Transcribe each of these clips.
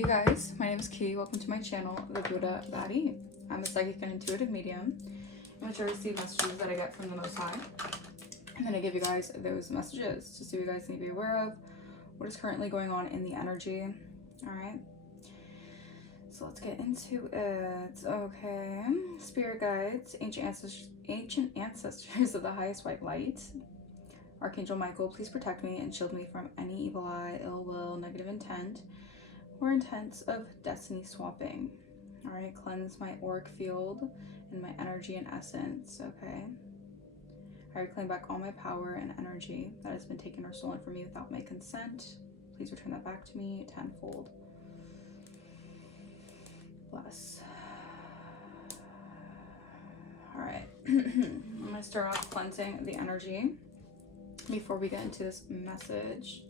Hey you guys, my name is Key. Welcome to my channel, The Buddha Baddie. I'm a psychic and intuitive medium in which I receive messages that I get from the Most High. And then I give you guys those messages just so you guys need to be aware of what is currently going on in the energy. Alright. So let's get into it. Okay. Spirit guides, ancient ancestors of the highest white light. Archangel Michael, please protect me and shield me from any evil eye, ill will, negative intent, or intents of destiny swapping. All right, cleanse my auric field and my energy and essence. Okay. I reclaim back all my power and energy that has been taken or stolen from me without my consent. Please return that back to me tenfold. Bless. All right. I'm going to start off cleansing the energy before we get into this message.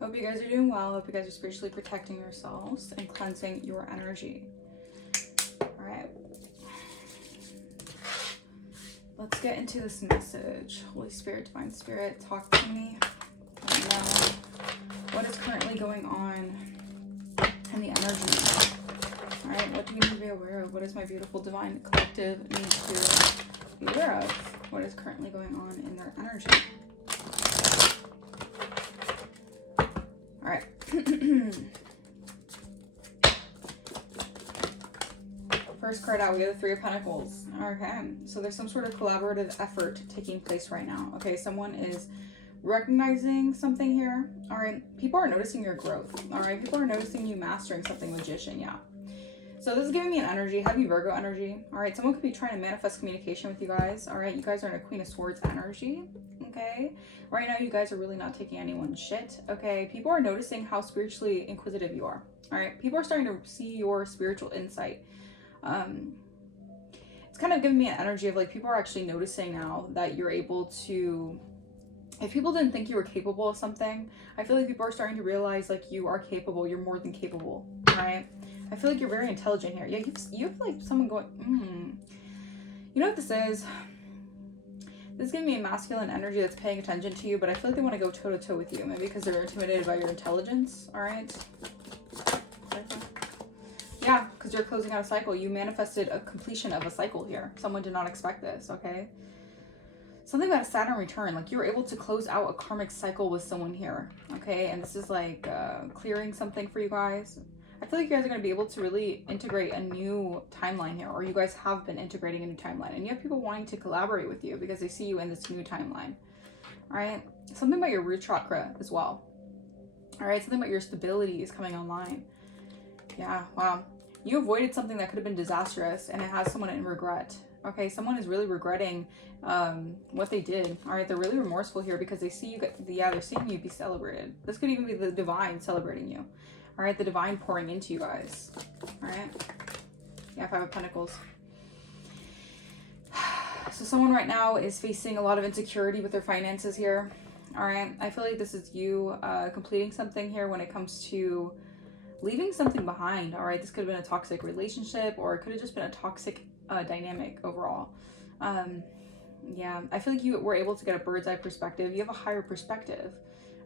Hope you guys are doing well. Hope you guys are spiritually protecting yourselves and cleansing your energy. All right. Let's get into this message. Holy Spirit, Divine Spirit, talk to me. Let me know what is currently going on in the energy. All right, what do you need to be aware of? What does my beautiful Divine Collective need to be aware of? What is currently going on in their energy? All right. First card out, we have the Three of Pentacles. Okay, so there's some sort of collaborative effort taking place right now. Okay, someone is recognizing something here. All right, people are noticing your growth. All right, people are noticing you mastering something. Magician, yeah. So this is giving me an energy, heavy Virgo energy. All right, someone could be trying to manifest communication with you guys. All right, you guys are in a Queen of Swords energy. Okay, right now you guys are really not taking anyone's shit. Okay, people are noticing how spiritually inquisitive you are. All right, people are starting to see your spiritual insight. It's kind of giving me an energy of like people are actually noticing now that you're able to, if people didn't think you were capable of something, I feel like people are starting to realize like you are capable, you're more than capable. All right, I feel like you're very intelligent here. Yeah, you have like someone going, you know what this is? This is giving me a masculine energy that's paying attention to you, but I feel like they want to go toe-to-toe with you. Maybe because they're intimidated by your intelligence. All right. Yeah, because you're closing out a cycle. You manifested a completion of a cycle here. Someone did not expect this, okay? Something about a Saturn return. Like you were able to close out a karmic cycle with someone here, okay? And this is like clearing something for you guys. I feel like you guys are going to be able to really integrate a new timeline here, or you guys have been integrating a new timeline, and you have people wanting to collaborate with you because they see you in this new timeline. All right, something about your root chakra as well. All right, something about your stability is coming online. Yeah, wow. You avoided something that could have been disastrous, and it has someone in regret. Okay, someone is really regretting what they did. All right, they're really remorseful here because they see you. They're seeing you be celebrated. This could even be the divine celebrating you. All right, the divine pouring into you guys. All right. Yeah, Five of Pentacles. So someone right now is facing a lot of insecurity with their finances here. All right. I feel like this is you completing something here when it comes to leaving something behind. All right. This could have been a toxic relationship, or it could have just been a toxic dynamic overall. Yeah, I feel like you were able to get a bird's eye perspective. You have a higher perspective.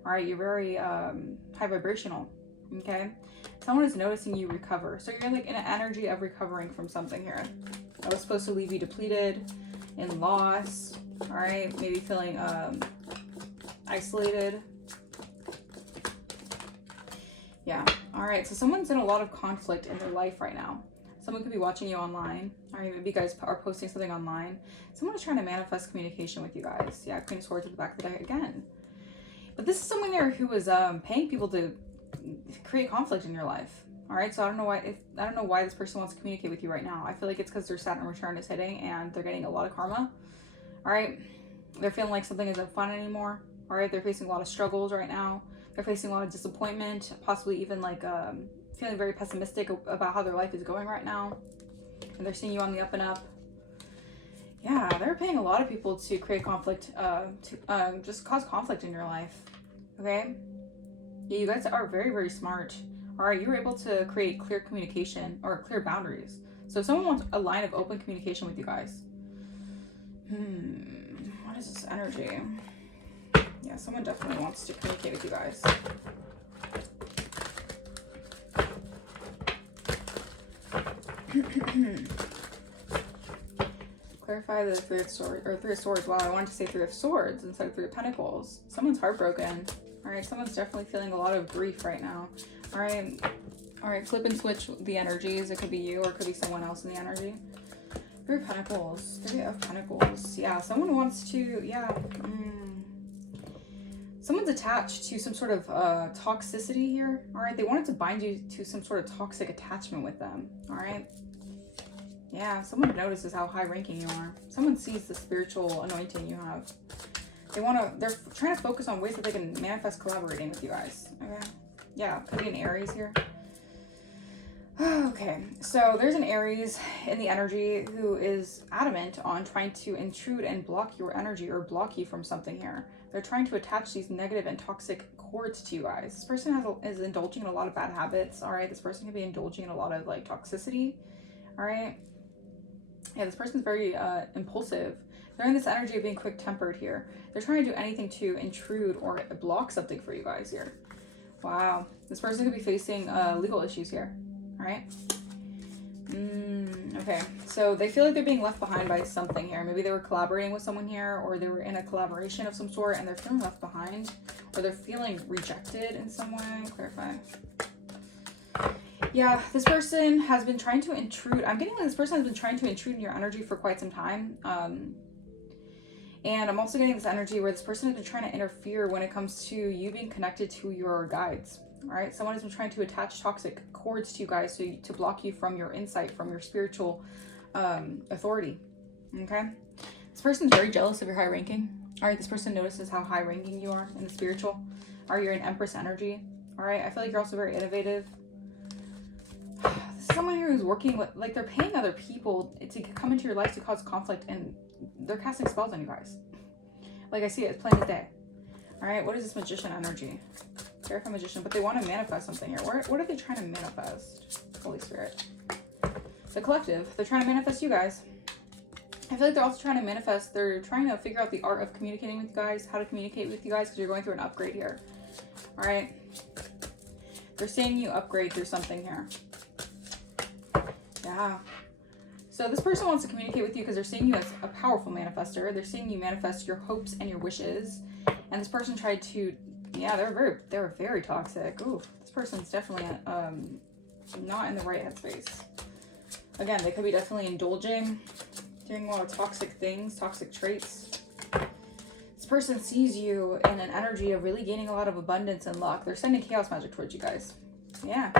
All right. You're very high vibrational. Okay, someone is noticing you recover, so you're like in an energy of recovering from something here that was supposed to leave you depleted, in loss. All right, maybe feeling isolated. Yeah. All right, so someone's in a lot of conflict in their life right now. Someone could be watching you online. All right, maybe you guys are posting something online. Someone is trying to manifest communication with you guys. Yeah, Queen of Swords at the back of the deck again. But this is someone there who is paying people to create conflict in your life. All right, so I don't know why this person wants to communicate with you right now. I feel like it's because their Saturn return is hitting and they're getting a lot of karma. All right, they're feeling like something isn't fun anymore. All right, they're facing a lot of struggles right now. They're facing a lot of disappointment, possibly even like feeling very pessimistic about how their life is going right now, and they're seeing you on the up and up. Yeah, they're paying a lot of people to create conflict, to just cause conflict in your life. Okay. Yeah, you guys are very, very smart. All right, you're able to create clear communication or clear boundaries. So if someone wants a line of open communication with you guys, what is this energy? Yeah, someone definitely wants to communicate with you guys. Clarify the Three of Swords, or Three of Swords. Wow, I wanted to say Three of Swords instead of Three of Pentacles. Someone's heartbroken. All right, someone's definitely feeling a lot of grief right now. All right, flip and switch the energies. It could be you or it could be someone else in the energy. Three of Pentacles, Three of Pentacles. Yeah, someone wants to, someone's attached to some sort of toxicity here. All right, they wanted to bind you to some sort of toxic attachment with them. All right. Yeah, someone notices how high ranking you are. Someone sees the spiritual anointing you have. They're trying to focus on ways that they can manifest collaborating with you guys. Okay. Yeah, could be an Aries here. Okay, so there's an Aries in the energy who is adamant on trying to intrude and block your energy or block you from something here. They're trying to attach these negative and toxic cords to you guys. This person is indulging in a lot of bad habits. All right, this person could be indulging in a lot of like toxicity. All right. Yeah, this person's very impulsive. They're in this energy of being quick-tempered here. They're trying to do anything to intrude or block something for you guys here. Wow. This person could be facing legal issues here. All right. Okay. So they feel like they're being left behind by something here. Maybe they were collaborating with someone here, or they were in a collaboration of some sort and they're feeling left behind, or they're feeling rejected in some way. Clarify. Yeah, this person has been trying to intrude. I'm getting like this person has been trying to intrude in your energy for quite some time. And I'm also getting this energy where this person has been trying to interfere when it comes to you being connected to your guides. All right, someone has been trying to attach toxic cords to you guys to block you from your insight, from your spiritual authority. Okay, this person's very jealous of your high ranking. All right, this person notices how high ranking you are in the spiritual. All right, you're in Empress energy. All right, I feel like you're also very innovative. This is someone here who's working with, like, they're paying other people to come into your life to cause conflict, and they're casting spells on you guys. Like, I see it, it's plain as day. All right, what is this Magician energy? Clarify Magician, but they want to manifest something here. What are they trying to manifest? Holy Spirit. The Collective, they're trying to manifest you guys. I feel like they're also trying to manifest, they're trying to figure out the art of communicating with you guys, how to communicate with you guys, because you're going through an upgrade here. All right. They're seeing you upgrade through something here. Yeah. So this person wants to communicate with you because they're seeing you as a powerful manifester. They're seeing you manifest your hopes and your wishes. And this person tried to, yeah, they're very toxic. Ooh, this person's definitely not in the right headspace. Again, they could be definitely indulging, doing a lot of toxic things, toxic traits. This person sees you in an energy of really gaining a lot of abundance and luck. They're sending chaos magic towards you guys. Yeah.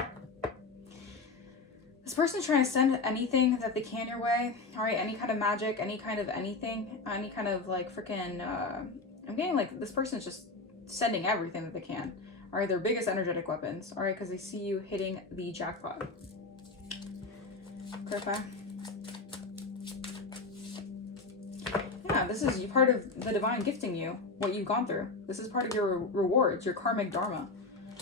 This person's trying to send anything that they can your way. All right, any kind of magic, any kind of anything, any kind of like freaking, I'm getting like this person's just sending everything that they can. All right, their biggest energetic weapons. All right, because they see you hitting the jackpot. Clarify. Yeah, this is part of the divine gifting you what you've gone through. This is part of your rewards, your karmic dharma.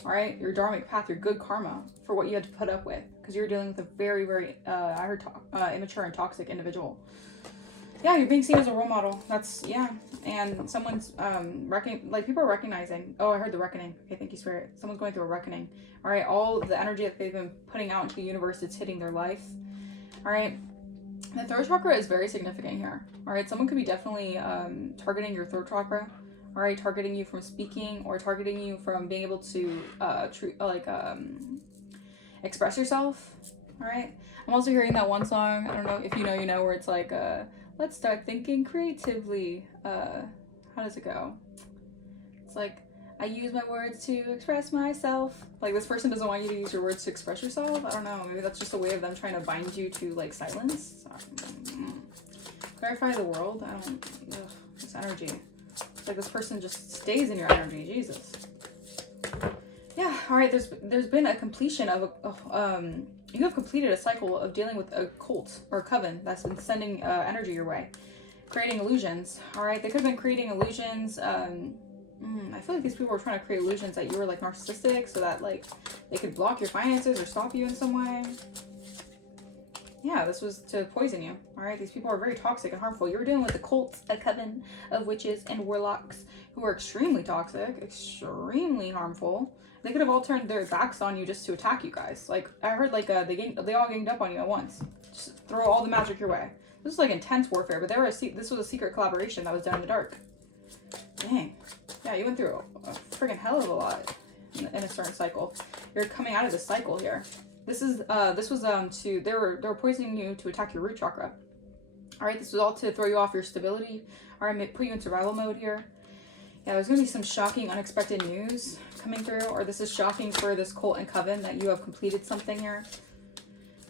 All right, your dharmic path, your good karma for what you had to put up with, because you're dealing with a very, very, I heard immature and toxic individual. Yeah, you're being seen as a role model. That's, yeah. And someone's, people are recognizing. Oh, I heard the reckoning. Okay, thank you, Spirit. Someone's going through a reckoning. All right, all the energy that they've been putting out into the universe, it's hitting their life. All right. The throat chakra is very significant here. All right, someone could be definitely targeting your throat chakra. All right, targeting you from speaking, or targeting you from being able to express yourself. All right. I'm also hearing that one song. I don't know if you know, where it's like, let's start thinking creatively. How does it go? It's like, I use my words to express myself. Like, this person doesn't want you to use your words to express yourself. I don't know. Maybe that's just a way of them trying to bind you to like silence. Clarify the world. This energy. It's like this person just stays in your energy. Jesus. Yeah. All right. There's been a completion of you have completed a cycle of dealing with a cult or a coven that's been sending energy your way, creating illusions. All right. They could have been creating illusions. I feel like these people were trying to create illusions that you were like narcissistic, so that like they could block your finances or stop you in some way. Yeah, this was to poison you. All right, these people are very toxic and harmful. You're dealing with a cult, a coven of witches and warlocks who who are extremely toxic, extremely harmful. They could have all turned their backs on you just to attack you guys. Like, I heard, like, they all ganged up on you at once. Just throw all the magic your way. This was, like, intense warfare, but this was a secret collaboration that was done in the dark. Dang. Yeah, you went through a friggin' hell of a lot in a certain cycle. You're coming out of this cycle here. This was they were poisoning you to attack your root chakra. All right, this was all to throw you off your stability. All right, put you in survival mode here. Yeah, there's gonna be some shocking, unexpected news coming through, or this is shocking for this cult and coven that you have completed something here.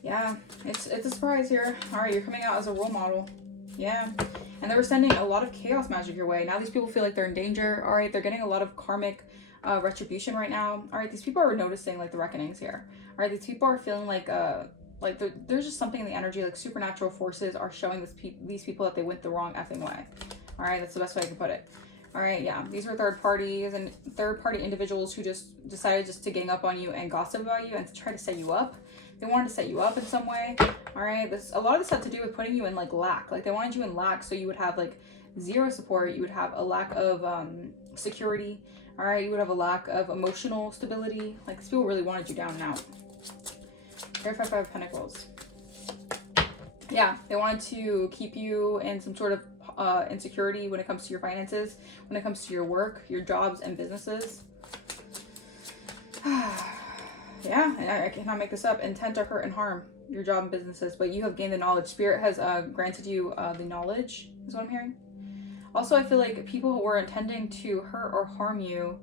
Yeah, it's a surprise here. All right, you're coming out as a role model. Yeah, and they were sending a lot of chaos magic your way. Now these people feel like they're in danger. All right, they're getting a lot of karmic retribution right now. All right, these people are noticing like the reckonings here. All right, these people are feeling like there's just something in the energy, like supernatural forces are showing these people that they went the wrong effing way. All right, that's the best way I can put it. All right, yeah, these were third party individuals who just decided just to gang up on you and gossip about you and to try to set you up. They wanted to set you up in some way. All right, a lot of this had to do with putting you in like lack. Like they wanted you in lack so you would have like zero support. You would have a lack of security. All right, you would have a lack of emotional stability. Like these people really wanted you down and out. Verify 5 of Pentacles. Yeah, they wanted to keep you in some sort of insecurity when it comes to your finances, when it comes to your work, your jobs and businesses. Yeah, I cannot make this up. Intent to hurt and harm your job and businesses, but you have gained the knowledge. Spirit has granted you the knowledge, is what I'm hearing. Also, I feel like people who were intending to hurt or harm you,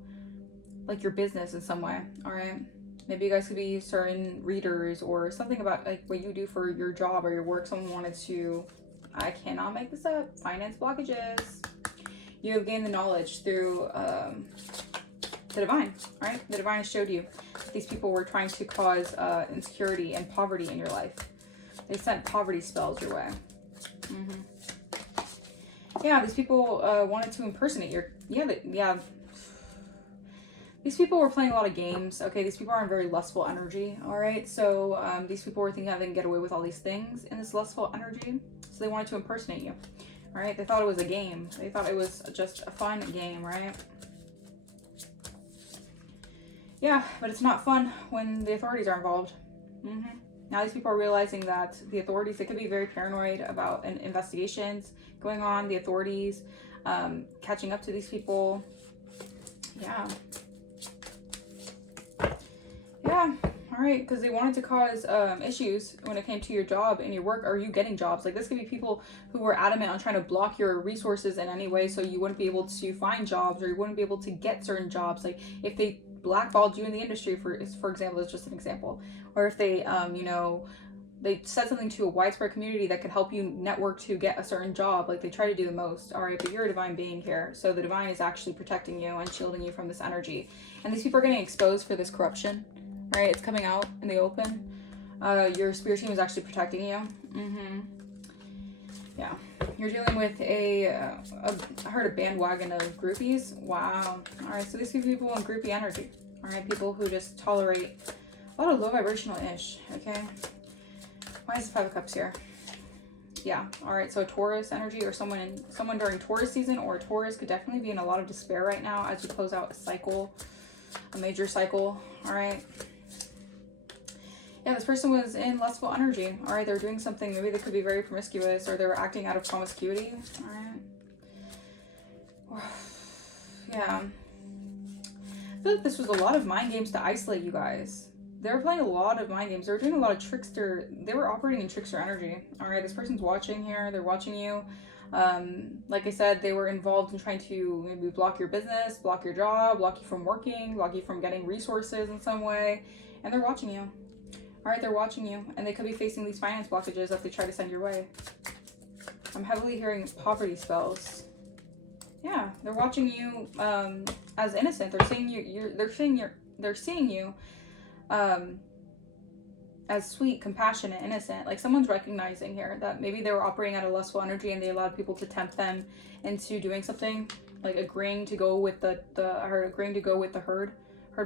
like your business in some way, all right? Maybe you guys could be certain readers or something about like what you do for your job or your work. Someone wanted to, I cannot make this up, finance blockages. You have gained the knowledge through the divine, right? The divine showed you that these people were trying to cause insecurity and poverty in your life. They sent poverty spells your way. Yeah, these people wanted to impersonate your, these people were playing a lot of games. Okay, these people are in very lustful energy, all right? So these people were thinking how they can get away with all these things in this lustful energy. So they wanted to impersonate you, all right? They thought it was a game. They thought it was just a fun game, right? Yeah, but it's not fun when the authorities are involved. Now these people are realizing that the authorities, they could be very paranoid about investigations going on, the authorities catching up to these people. Yeah, all right, because they wanted to cause issues when it came to your job and your work. Are you getting jobs? Like this could be people who were adamant on trying to block your resources in any way so you wouldn't be able to find jobs or you wouldn't be able to get certain jobs. Like if they blackballed you in the industry, for example, it's just an example, or if they they said something to a widespread community that could help you network to get a certain job. Like they try to do the most. All right, but you're a divine being here, so the divine is actually protecting you and shielding you from this energy. And these people are getting exposed for this corruption, right? It's coming out in the open. Your spirit team is actually protecting you. Yeah, you're dealing with I heard a bandwagon of groupies. Wow. All right, so these people in groupie energy. All right, people who just tolerate a lot of low vibrational ish. Okay. Why is the 5 of Cups here? Yeah. All right. So a Taurus energy or someone during Taurus season or a Taurus could definitely be in a lot of despair right now as you close out a cycle, a major cycle. All right. Yeah, this person was in lustful energy. All right, they're doing something. Maybe they could be very promiscuous or they were acting out of promiscuity. All right. Yeah. I feel like this was a lot of mind games to isolate you guys. They were playing a lot of mind games. They were doing a lot of trickster. They were operating in trickster energy. All right, this person's watching here. They're watching you. Like I said, they were involved in trying to maybe block your business, block your job, block you from working, block you from getting resources in some way. And they're watching you. All right, they're watching you. And they could be facing these finance blockages that they try to send your way. I'm heavily hearing poverty spells. Yeah, they're watching you as innocent. They're seeing you. They're seeing you as sweet, compassionate, innocent. Like someone's recognizing here that maybe they were operating out of lustful energy and they allowed people to tempt them into doing something, like agreeing to go with the herd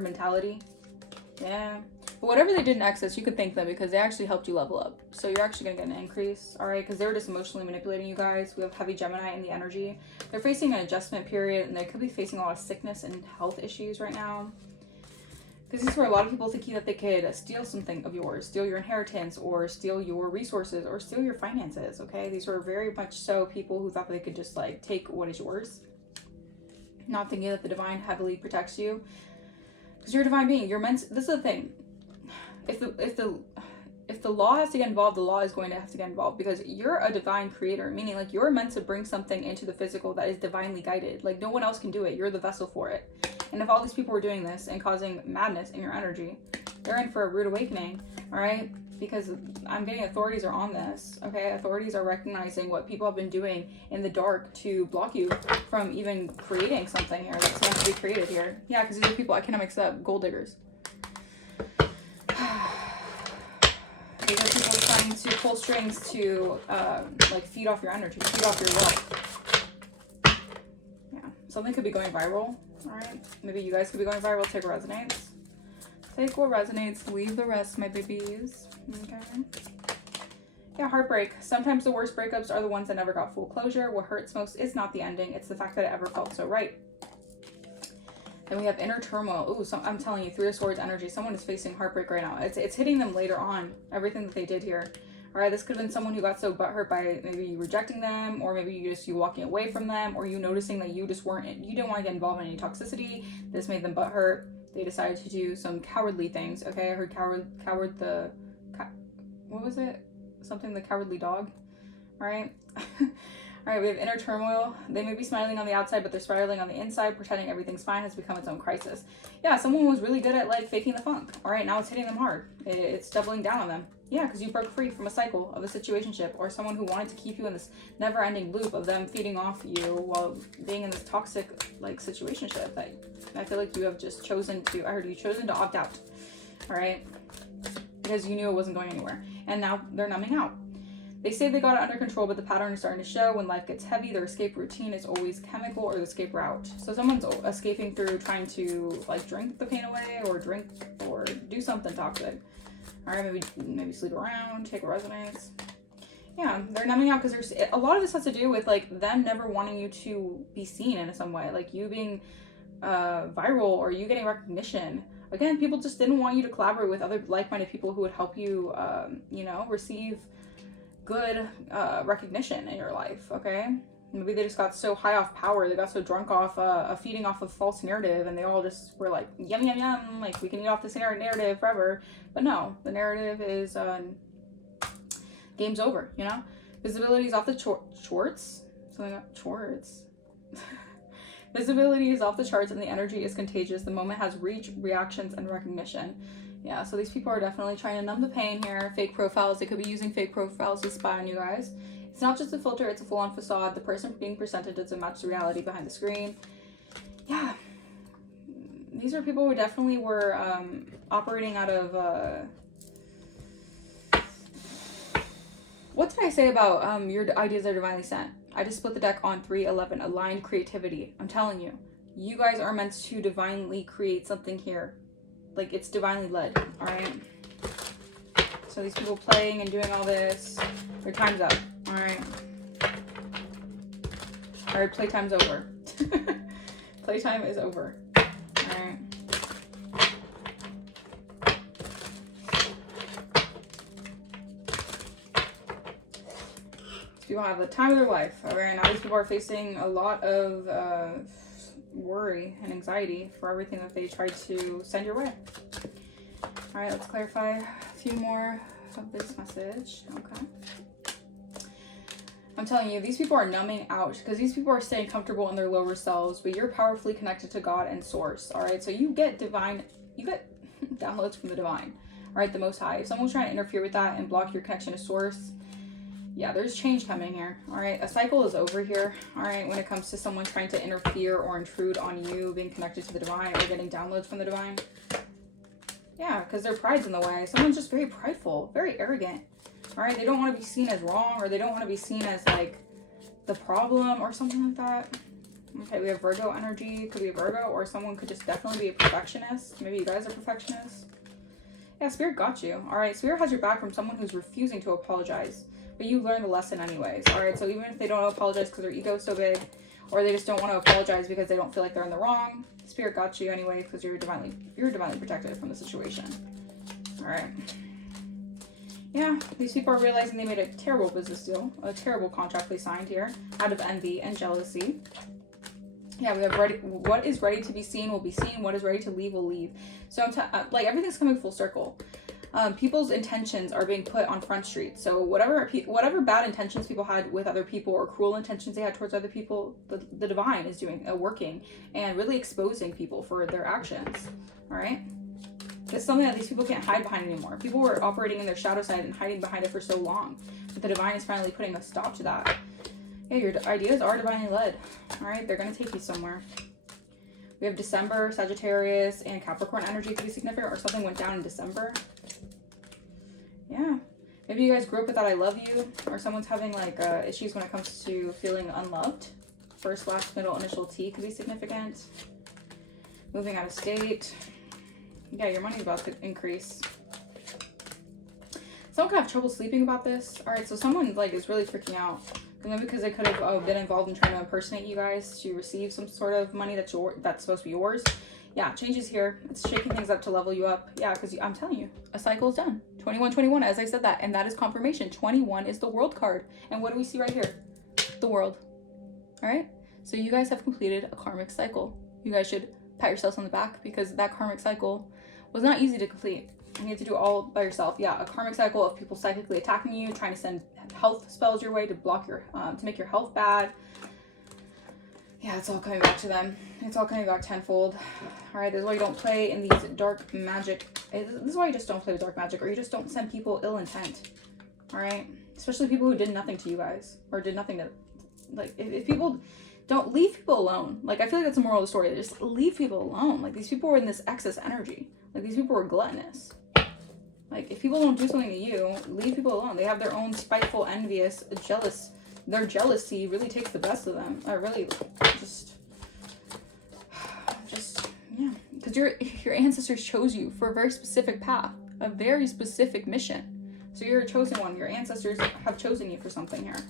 mentality. Yeah, But whatever they did in excess, you could thank them because they actually helped you level up. So you're actually going to get an increase, all right? Because they were just emotionally manipulating you guys. We have heavy Gemini in the energy. They're facing an adjustment period, and they could be facing a lot of sickness and health issues right now. Because this is where a lot of people think that they could steal something of yours, steal your inheritance, or steal your resources, or steal your finances, okay? These were very much so people who thought they could just, like, take what is yours. Not thinking that the divine heavily protects you. Because you're a divine being. You're meant to, this is the thing. If the law has to get involved, the law is going to have to get involved, because you're a divine creator, meaning like you're meant to bring something into the physical that is divinely guided. Like no one else can do it. You're the vessel for it. And if all these people were doing this and causing madness in your energy, they're in for a rude awakening, all right? Because I'm getting authorities are on this, okay? Authorities are recognizing what people have been doing in the dark to block you from even creating something here that's meant to be created here. Yeah, because these are people I cannot mix up, gold diggers. These are people trying to pull strings to like feed off your energy, feed off your wealth. Yeah, something could be going viral, all right? Maybe you guys could be going viral. Take what resonates. Take what resonates, leave the rest, my babies. Okay. Yeah, heartbreak. Sometimes the worst breakups are the ones that never got full closure. What hurts most is not the ending, it's the fact that it ever felt so right. Then we have inner turmoil. Ooh, so I'm telling you, Three of Swords energy. Someone is facing heartbreak right now. It's hitting them later on, everything that they did here. All right, this could have been someone who got so butthurt by maybe you rejecting them, or maybe you walking away from them, or you noticing that you didn't want to get involved in any toxicity. This made them butthurt. They decided to do some cowardly things. Okay, I heard what was it? Something, the cowardly dog. All right. All right, we have inner turmoil. They may be smiling on the outside, but they're spiraling on the inside. Pretending everything's fine has become its own crisis. Yeah, someone was really good at like faking the funk. All right, now it's hitting them hard. It's doubling down on them. Yeah, because you broke free from a cycle of a situationship, or someone who wanted to keep you in this never-ending loop of them feeding off you while being in this toxic like situationship that I feel like you have just chosen to. I heard you chosen to opt out. All right, because you knew it wasn't going anywhere, and now they're numbing out. They say they got it under control, but the pattern is starting to show. When life gets heavy, their escape routine is always chemical or the escape route. So someone's escaping through trying to like drink the pain away, or drink or do something toxic. All right, maybe sleep around, take what resonates. Yeah, they're numbing out because there's a lot of this has to do with like them never wanting you to be seen in some way, like you being viral or you getting recognition. Again, people just didn't want you to collaborate with other like-minded people who would help you, receive good recognition in your life. Okay, maybe they just got so high off power, they got so drunk off feeding off of false narrative, and they all just were like yum yum yum, like we can eat off this narrative forever. But no, the narrative is game's over. You know, visibility is off the charts. Something like charts. Visibility is off the charts, and the energy is contagious. The moment has reach, reactions, and recognition. Yeah, so these people are definitely trying to numb the pain here. Fake profiles. They could be using fake profiles to spy on you guys. It's not just a filter, it's a full-on facade. The person being presented doesn't match the reality behind the screen. Yeah. These are people who definitely were operating out of... What did I say about your ideas are divinely sent? I just split the deck on 3-11, aligned creativity. I'm telling you, you guys are meant to divinely create something here. Like, it's divinely led, all right? So these people playing and doing all this, their time's up, all right? All right, playtime's over. Playtime is over, all right? People have the time of their life, all right? Now these people are facing a lot of worry and anxiety for everything that they tried to send your way. All right, let's clarify a few more of this message. Okay. I'm telling you, these people are numbing out because these people are staying comfortable in their lower selves, but you're powerfully connected to God and Source, all right? So you get downloads from the divine, all right, the Most High. If someone's trying to interfere with that and block your connection to Source, yeah, there's change coming here, all right? A cycle is over here, all right, when it comes to someone trying to interfere or intrude on you being connected to the divine or getting downloads from the divine. Yeah, because their pride's in the way. Someone's just very prideful, very arrogant, all right? They don't want to be seen as wrong, or they don't want to be seen as, like, the problem or something like that. Okay, we have Virgo energy. Could be a Virgo, or someone could just definitely be a perfectionist. Maybe you guys are perfectionists. Yeah, Spirit got you. All right, Spirit has your back from someone who's refusing to apologize. But you learned the lesson anyways. All right, so even if they don't apologize because their ego is so big, or they just don't want to apologize because they don't feel like they're in the wrong, Spirit got you anyway because you're divinely protected from the situation. All right. Yeah, these people are realizing they made a terrible business deal, a terrible contract they signed here, out of envy and jealousy. Yeah, we have what is ready to be seen will be seen. What is ready to leave will leave. So like everything's coming full circle. People's intentions are being put on Front Street. So whatever bad intentions people had with other people or cruel intentions they had towards other people, the divine is doing working and really exposing people for their actions. All right. It's something that these people can't hide behind anymore. People were operating in their shadow side and hiding behind it for so long. But the divine is finally putting a stop to that. Yeah, your ideas are divinely led. All right, they're going to take you somewhere. We have December, Sagittarius, and Capricorn energy to be significant, or something went down in December. Yeah. Maybe you guys grew up with that I love you, or someone's having like issues when it comes to feeling unloved. First, last, middle, initial T could be significant. Moving out of state. Yeah, your money's about to increase. Someone could have trouble sleeping about this. All right, so someone like is really freaking out. And then because they could have been involved in trying to impersonate you guys to receive some sort of money that's supposed to be yours. Yeah, changes here. It's shaking things up to level you up. Yeah, because I'm telling you, a cycle is done. 21, as I said that. And that is confirmation. 21 is the world card. And what do we see right here? The world. All right? So you guys have completed a karmic cycle. You guys should pat yourselves on the back because that karmic cycle was not easy to complete. You had to do it all by yourself. Yeah, a karmic cycle of people psychically attacking you, trying to send health spells your way to block your, to make your health bad. Yeah, it's all coming back to them. It's all coming back tenfold. All right, this is why you don't play in these dark magic. This is why you just don't play with dark magic, or you just don't send people ill intent. All right, especially people who did nothing to you guys, or did nothing to, like, if people don't leave people alone. Like, I feel like that's the moral of the story. Just leave people alone. Like, these people were in this excess energy. Like, these people were gluttonous. Like, if people don't do something to you, leave people alone. They have their own spiteful, envious, jealous. Their jealousy really takes the best of them. I really just, yeah. Because your ancestors chose you for a very specific path, a very specific mission. So you're a chosen one. Your ancestors have chosen you for something here.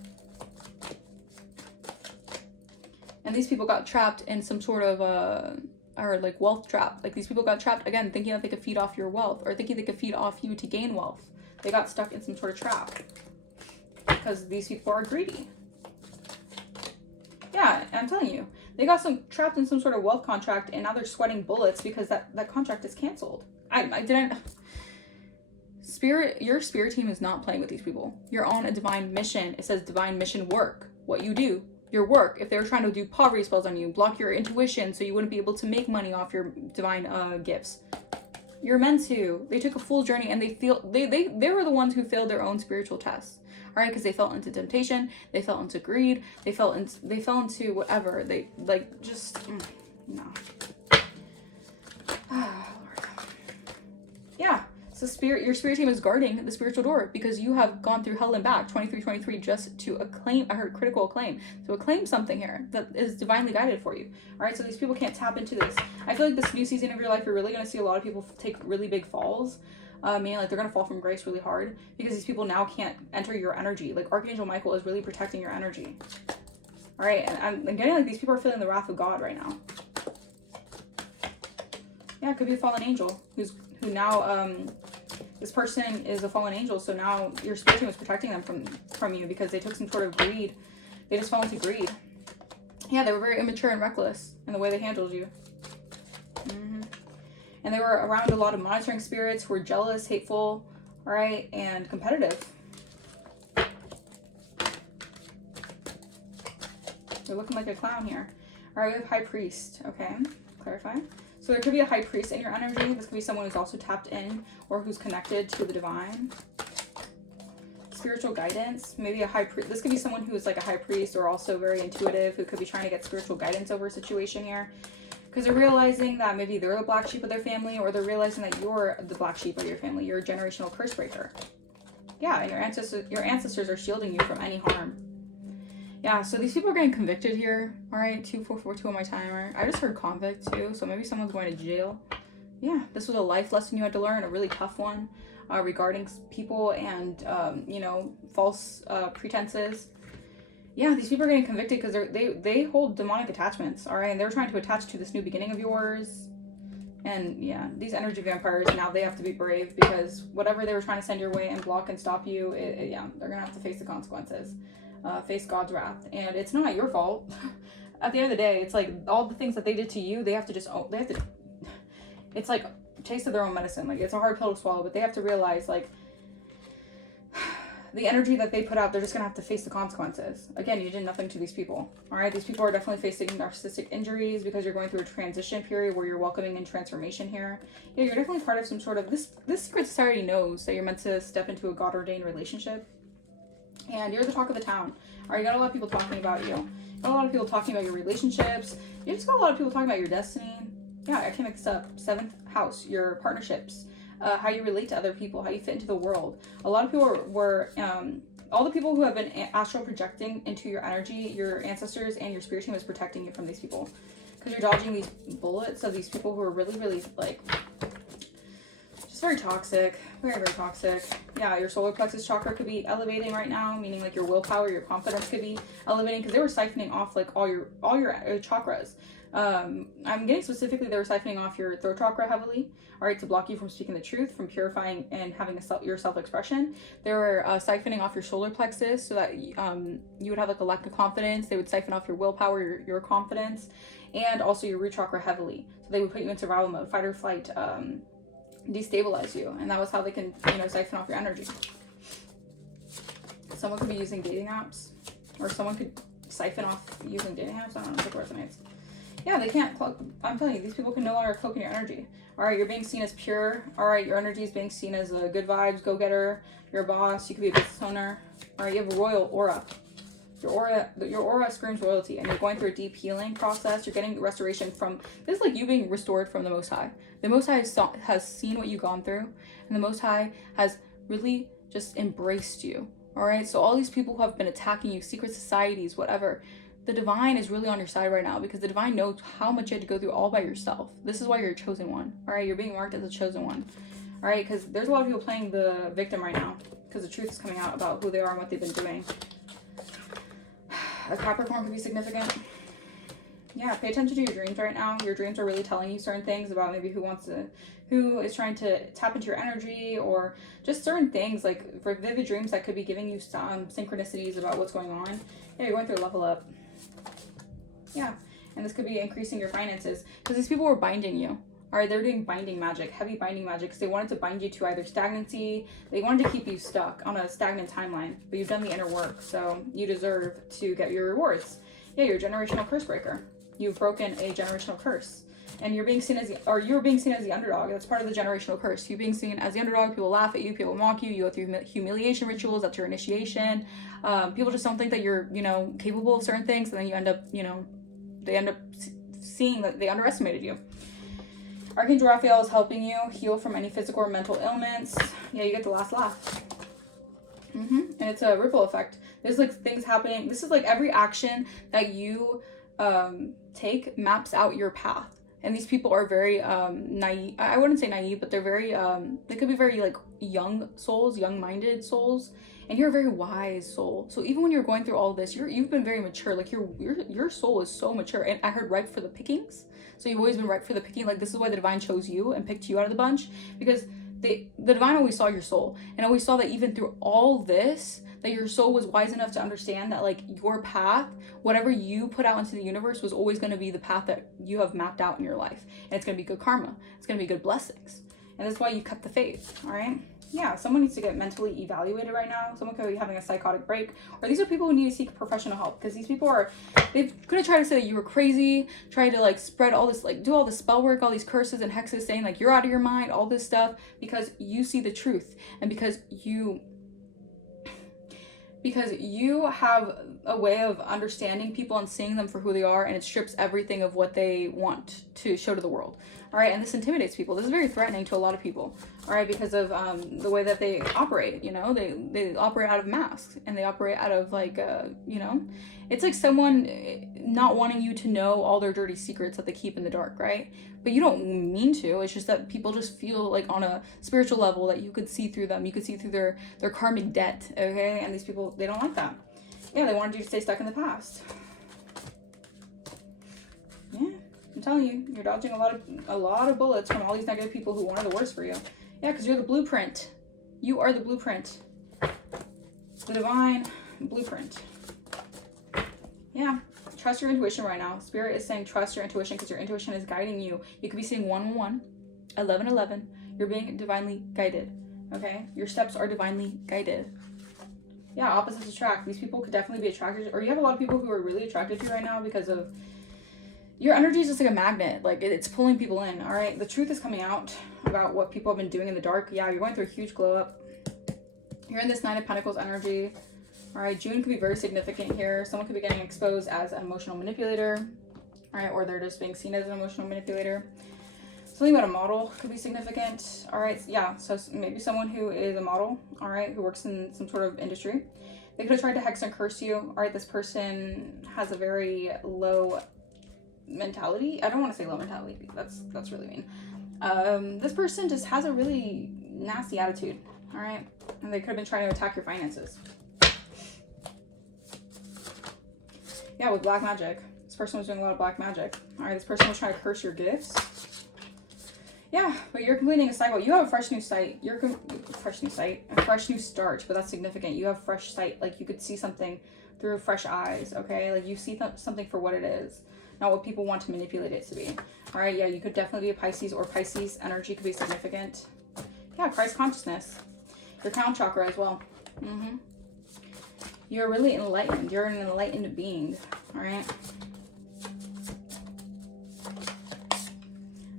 And these people got trapped in some sort of or like wealth trap. Like, these people got trapped again, thinking that they could feed off your wealth, or thinking they could feed off you to gain wealth. They got stuck in some sort of trap because these people are greedy. Yeah, I'm telling you, they got trapped in some sort of wealth contract, and now they're sweating bullets because that contract is canceled. I didn't. Your spirit team is not playing with these people. You're on a divine mission. It says divine mission work. What you do. Your work. If they were trying to do poverty spells on you, block your intuition so you wouldn't be able to make money off your divine gifts. You're meant to. They took a full journey, and they were the ones who failed their own spiritual tests. All right, because they fell into temptation, they fell into greed, they fell into whatever. They like just no. Yeah. So your spirit team is guarding the spiritual door because you have gone through hell and back, 23 just to acclaim. I heard critical acclaim. To acclaim something here that is divinely guided for you. All right, so these people can't tap into this. I feel like this new season of your life, you're really going to see a lot of people take really big falls. Meaning like they're going to fall from grace really hard because these people now can't enter your energy. Like, Archangel Michael is really protecting your energy. All right, and I'm getting like these people are feeling the wrath of God right now. Yeah, it could be a fallen angel who now this person is a fallen angel, so now your spirit team is protecting them from you because they took some sort of greed. They just fell into greed. Yeah, they were very immature and reckless in the way they handled you. And they were around a lot of monitoring spirits who were jealous, hateful, all right, and competitive. They're looking like a clown here. All right, we have High Priest. Okay, clarify. So there could be a High Priest in your energy. This could be someone who's also tapped in or who's connected to the divine. Spiritual guidance. Maybe a High Priest. This could be someone who is like a High Priest or also very intuitive, who could be trying to get spiritual guidance over a situation here. Because they're realizing that maybe they're the black sheep of their family, or they're realizing that you're the black sheep of your family. You're a generational curse breaker. Yeah, and your ancestors are shielding you from any harm. Yeah, so these people are getting convicted here. All right, 2442 on my timer. I just heard convict too, so maybe someone's going to jail. yeah, this was a life lesson you had to learn, a really tough one, regarding people and, you know, false pretenses. Yeah, these people are getting convicted because they hold demonic attachments, all right? And they're trying to attach to this new beginning of yours. And yeah, these energy vampires, now they have to be brave, because whatever they were trying to send your way and block and stop you, yeah, they're going to have to face the consequences, face God's wrath. And it's not your fault. At the end of the day, it's like all the things that they did to you, they have to just, it's like taste of their own medicine. Like, it's a hard pill to swallow, but they have to realize, like, the energy that they put out, they're just gonna have to face the consequences. Again, you did nothing to these people. All right, these people are definitely facing narcissistic injuries because you're going through a transition period where you're welcoming in transformation here. Yeah, you're definitely part of some sort of, this secret society knows that you're meant to step into a God-ordained relationship. And you're the talk of the town. All right, you got a lot of people talking about you. You got a lot of people talking about your relationships. You just got a lot of people talking about your destiny. Yeah, I can mix up 7th house, your partnerships, how you relate to other people, how you fit into the world. A lot of people were all the people who have been astral projecting into your energy, your ancestors and your spirit team is protecting you from these people. Because you're dodging these bullets of these people who are really, really, like, just very toxic. Very, very toxic. Yeah, your solar plexus chakra could be elevating right now, meaning like your willpower, your confidence could be elevating, because they were siphoning off like all your chakras. I'm getting specifically they were siphoning off your throat chakra heavily, all right, to block you from speaking the truth, from purifying and having your self-expression. They were siphoning off your solar plexus so that you would have like a lack of confidence. They would siphon off your willpower, your confidence, and also your root chakra heavily. So they would put you in survival mode, fight or flight, destabilize you, and that was how they can, you know, siphon off your energy. Someone could be using dating apps, or someone could siphon off using dating apps. I don't know if it resonates. Yeah, they can't cloak. I'm telling you, these people can no longer cloak in your energy. All right, you're being seen as pure. All right, your energy is being seen as a good vibes, go-getter. You're a boss. You could be a business owner. All right, you have a royal aura. Your aura screams royalty, and you're going through a deep healing process. You're getting restoration from, this is like you being restored from the Most High. The Most High has seen what you've gone through, and the Most High has really just embraced you. All right, so all these people who have been attacking you, secret societies, whatever, the divine is really on your side right now, because the divine knows how much you had to go through all by yourself. This is why you're a chosen one. All right, you're being marked as a chosen one. All right, because there's a lot of people playing the victim right now, because the truth is coming out about who they are and what they've been doing. A Capricorn could be significant. Yeah, pay attention to your dreams right now. Your dreams are really telling you certain things about maybe who is trying to tap into your energy, or just certain things, like for vivid dreams that could be giving you some synchronicities about what's going on. Yeah, you're going through a level up. Yeah, and this could be increasing your finances, because these people were binding you. All right, they're doing binding magic, heavy binding magic, because they wanted to bind you to either stagnancy. They wanted to keep you stuck on a stagnant timeline, but you've done the inner work, so you deserve to get your rewards. Yeah, you're a generational curse breaker. You've broken a generational curse, and you're being seen as the underdog. That's part of the generational curse. You're being seen as the underdog. People laugh at you. People mock you. You go through humiliation rituals. That's your initiation. People just don't think that you're, you know, capable of certain things, and then you end up, you know, they end up seeing that they underestimated you. Archangel Raphael is helping you heal from any physical or mental ailments. Yeah, you get the last laugh. And it's a ripple effect. There's like things happening. This is like every action that you take maps out your path. And these people are very naive. I wouldn't say naive, but they're very, they could be very like young souls, young-minded souls. And you're a very wise soul. So even when you're going through all this, you've been very mature. Like your soul is so mature. And I heard ripe for the pickings. So you've always been ripe for the picking. Like, this is why the divine chose you and picked you out of the bunch, because the divine always saw your soul, and always saw that even through all this, that your soul was wise enough to understand that, like, your path, whatever you put out into the universe, was always going to be the path that you have mapped out in your life. And it's going to be good karma. It's going to be good blessings. And that's why you kept the faith. All right. Yeah, someone needs to get mentally evaluated right now. Someone could be having a psychotic break. Or these are people who need to seek professional help, because these people are, they're going to try to say that you were crazy, try to like spread all this, like do all the spell work, all these curses and hexes, saying like you're out of your mind, all this stuff, because you see the truth, and because you have a way of understanding people and seeing them for who they are, and it strips everything of what they want to show to the world. All right, and this intimidates people. This is very threatening to a lot of people. All right, because of the way that they operate. You know, they operate out of masks, and they operate out of like you know, it's like someone not wanting you to know all their dirty secrets that they keep in the dark, right? But you don't mean to. It's just that people just feel like on a spiritual level that you could see through them. You could see through their karmic debt. Okay, and these people, they don't like that. Yeah, they wanted you to stay stuck in the past. Yeah. I'm telling you, you're dodging a lot of bullets from all these negative people who wanted the worst for you. Yeah, because you're the blueprint. You are the blueprint. The divine blueprint. Yeah. Trust your intuition right now. Spirit is saying trust your intuition because your intuition is guiding you. You could be seeing 111, 1111. You're being divinely guided. Okay? Your steps are divinely guided. Yeah, opposites attract. These people could definitely be attracted. Or you have a lot of people who are really attracted to you right now because of your energy is just like a magnet. Like it's pulling people in. All right. The truth is coming out about what people have been doing in the dark. Yeah, you're going through a huge glow up. You're in this 9 of Pentacles energy. All right. June could be very significant here. Someone could be getting exposed as an emotional manipulator. All right. Or they're just being seen as an emotional manipulator. Something about a model could be significant. All right. Yeah. So maybe someone who is a model. All right. Who works in some sort of industry. They could have tried to hex and curse you. All right. This person has a very low mentality. I don't want to say low mentality. That's really mean. This person just has a really nasty attitude. All right. And they could have been trying to attack your finances. Yeah, with black magic. This person was doing a lot of black magic. All right. This person was trying to curse your gifts. Yeah, but you're completing a cycle. You have a fresh new sight. A fresh new start, but that's significant. You have fresh sight. Like you could see something through fresh eyes, okay? Like you see something for what it is, not what people want to manipulate it to be. All right, yeah, you could definitely be a Pisces, or Pisces energy could be significant. Yeah, Christ consciousness. Your crown chakra as well. You're really enlightened. You're an enlightened being, all right?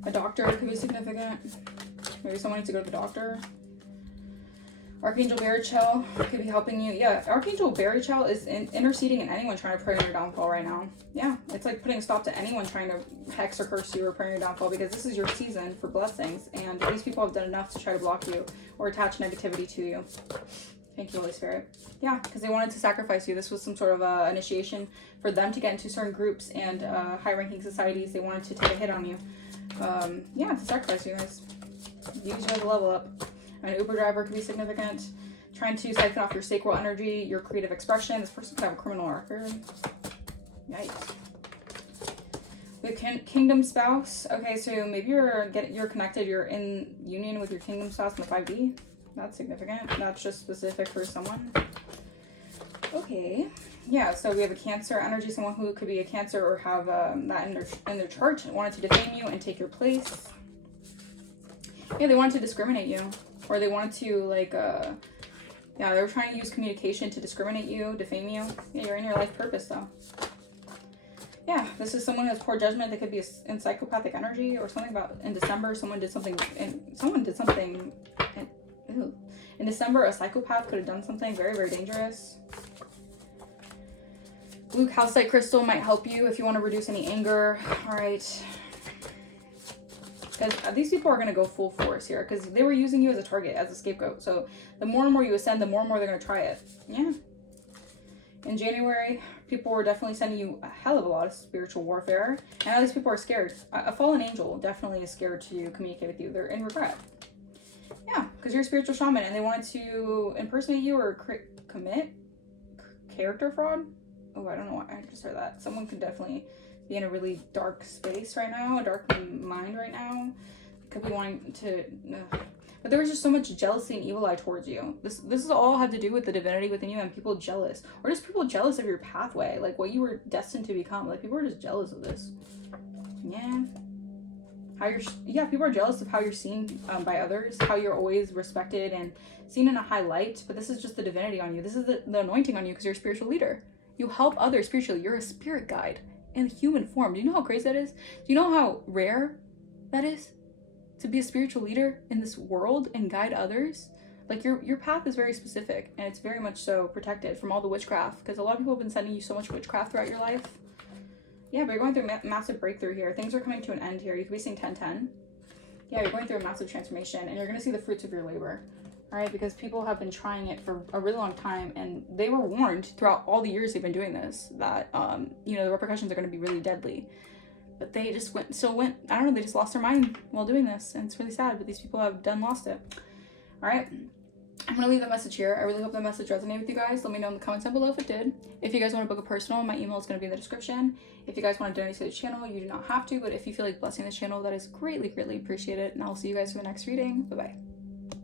A doctor could be significant. Maybe someone needs to go to the doctor. Archangel Barichel could be helping you. Yeah, Archangel Barichel is interceding in anyone trying to pray on your downfall right now. Yeah, it's like putting a stop to anyone trying to hex or curse you or pray on your downfall, because this is your season for blessings, and these people have done enough to try to block you or attach negativity to you. Thank you, Holy Spirit. Yeah, because they wanted to sacrifice you. This was some sort of initiation for them to get into certain groups and high-ranking societies. They wanted to take a hit on you. Yeah, to sacrifice you guys. Use you as a level up. An Uber driver could be significant. Trying to siphon off your sacral energy, your creative expression. This person could have a criminal record. Yikes. With kingdom spouse. Okay, so maybe you're connected. You're in union with your kingdom spouse in the 5D. That's significant. That's just specific for someone. Okay. Yeah, so we have a Cancer energy, someone who could be a Cancer or have that in their chart, wanted to defame you and take your place. Yeah, they wanted to discriminate you, or they wanted to like yeah, they were trying to use communication to discriminate you, defame you. Yeah, you're in your life purpose though. Yeah, this is someone who has poor judgment. They could be in psychopathic energy, or something about in December someone did something in December. A psychopath could have done something very, very dangerous. Blue calcite crystal might help you if you want to reduce any anger. All right. Because these people are going to go full force here, because they were using you as a target, as a scapegoat. So the more and more you ascend, the more and more they're going to try it. Yeah. In January, people were definitely sending you a hell of a lot of spiritual warfare. And now these people are scared. A fallen angel definitely is scared to communicate with you. They're in regret. Yeah, because you're a spiritual shaman, and they wanted to impersonate you or commit character fraud. Oh, I don't know why I just heard that. Someone could definitely be in a really dark space right now, a dark mind right now. Could be wanting to... But there was just so much jealousy and evil eye towards you. This is all had to do with the divinity within you and people jealous. Or just people jealous of your pathway, like what you were destined to become. Like people are just jealous of this. Yeah. People are jealous of how you're seen by others, how you're always respected and seen in a high light. But this is just the divinity on you. This is the anointing on you because you're a spiritual leader. You help others spiritually. You're a spirit guide in human form. Do you know how crazy that is? Do you know how rare that is? To be a spiritual leader in this world and guide others. Like your path is very specific, and it's very much so protected from all the witchcraft, because a lot of people have been sending you so much witchcraft throughout your life. Yeah, but you're going through massive breakthrough here. Things are coming to an end here. You could be seeing 10-10. Yeah, you're going through a massive transformation and you're going to see the fruits of your labor. All right, because people have been trying it for a really long time, and they were warned throughout all the years they've been doing this that, you know, the repercussions are going to be really deadly. But they just I don't know, they just lost their mind while doing this, and it's really sad, but these people have lost it. All right, I'm going to leave that message here. I really hope that message resonated with you guys. Let me know in the comments down below if it did. If you guys want to book a personal, my email is going to be in the description. If you guys want to donate to the channel, you do not have to, but if you feel like blessing the channel, that is greatly, greatly appreciated, and I'll see you guys for the next reading. Bye-bye.